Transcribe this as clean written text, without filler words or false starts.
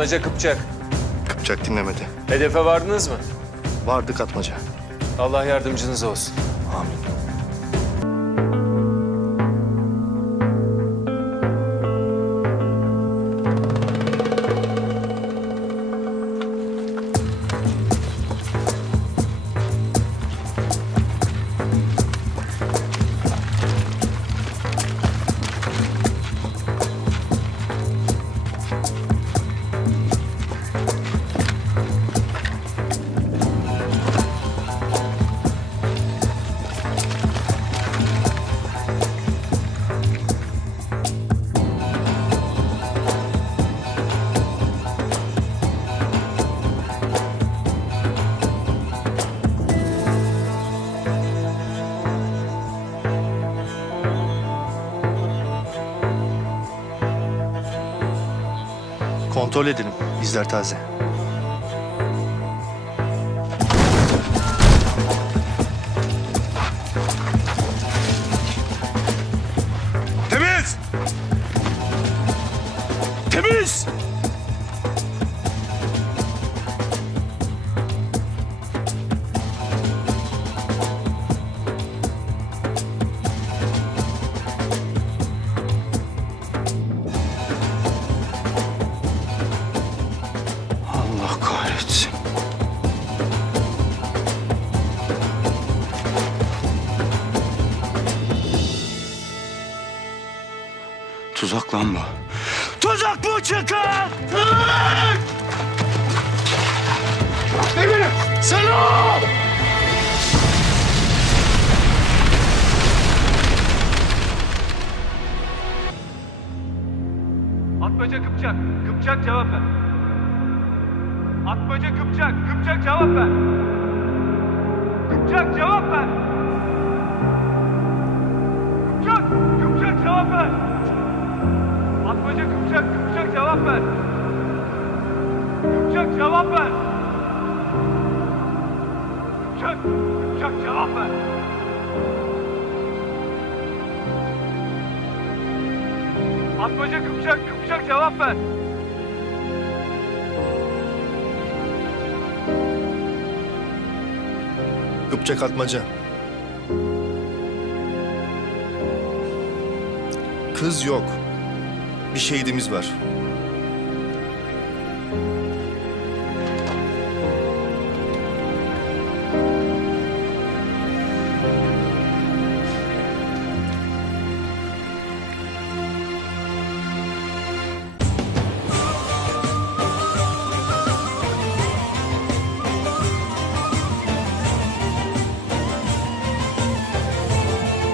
Atmaca Kıpçak. Kıpçak dinlemedi. Hedefe vardınız mı? Vardık atmaca. Allah yardımcınız olsun. Amin. Kontrol edelim. İzler taze. Temiz! Temiz! Allah kahretsin. Tuzak lan bu. Tuzak bu, çıkın! Eminim! Selam! Atmaca Kıpçak. Kıpçak cevap ver. Atmaca Kıpçak. Kıpçak cevap ver. Kıpçak cevap ver. Kıpçak. Kıpçak cevap ver. Atmaca Kıpçak. Kıpçak cevap ver. Kıpçak cevap ver. Kıpçak. Kıpçak cevap ver. Atmaca Kıpçak. Kıpçak cevap ver. Kıpçak atmaca. Kız yok. Bir şehidimiz var.